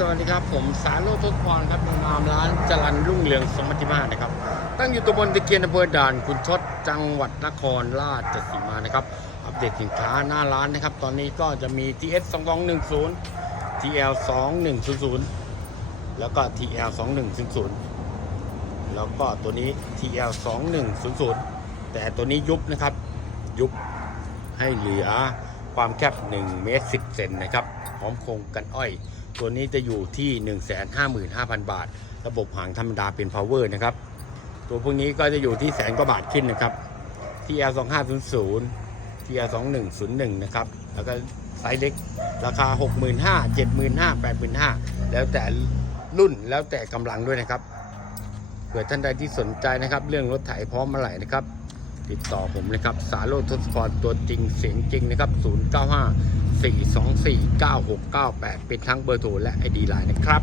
สวัสดีครับ ผมสารโลทุกพรครับในนามร้านจรันรุ่งเรืองสมบัติมานะครับ ตั้งอยู่ตำบลตะเกียนอำเภอด่านคุณทศจังหวัดนครราชสีมานะครับ อัปเดตสินค้าหน้าร้านนะครับ ตอนนี้ก็จะมี TS 2210 TL 2100แล้วก็ TL 2100แล้วก็ตัวนี้ TL 2100แต่ตัวนี้ยุบนะครับ ยุบให้เหลือความแคบ1เมตร10เซนนะครับพร้อมโครงกันอ้อย ตัวนี้จะอยู่ที่ 155,000 บาท ระบบหางธรรมดาเป็น power นะครับ ตัวพวกนี้ก็จะอยู่ที่แสนกว่าบาทขึ้นนะครับ TL 2500 TL 2101นะครับ แล้วก็ไซส์เล็กราคา 65,000 75,000 85,000 แล้วแต่รุ่นแล้วแต่กำลังด้วยนะครับเผื่อท่านใดที่สนใจนะครับ เรื่องรถไถพร้อมมื่อไหร่นะครับ ติดต่อผมนะครับ สาโรทศพรตัวจริงเสียงจริงนะครับ 095 424 9698 เป็นทั้งเบอร์โทรและไอดีไลน์นะครับ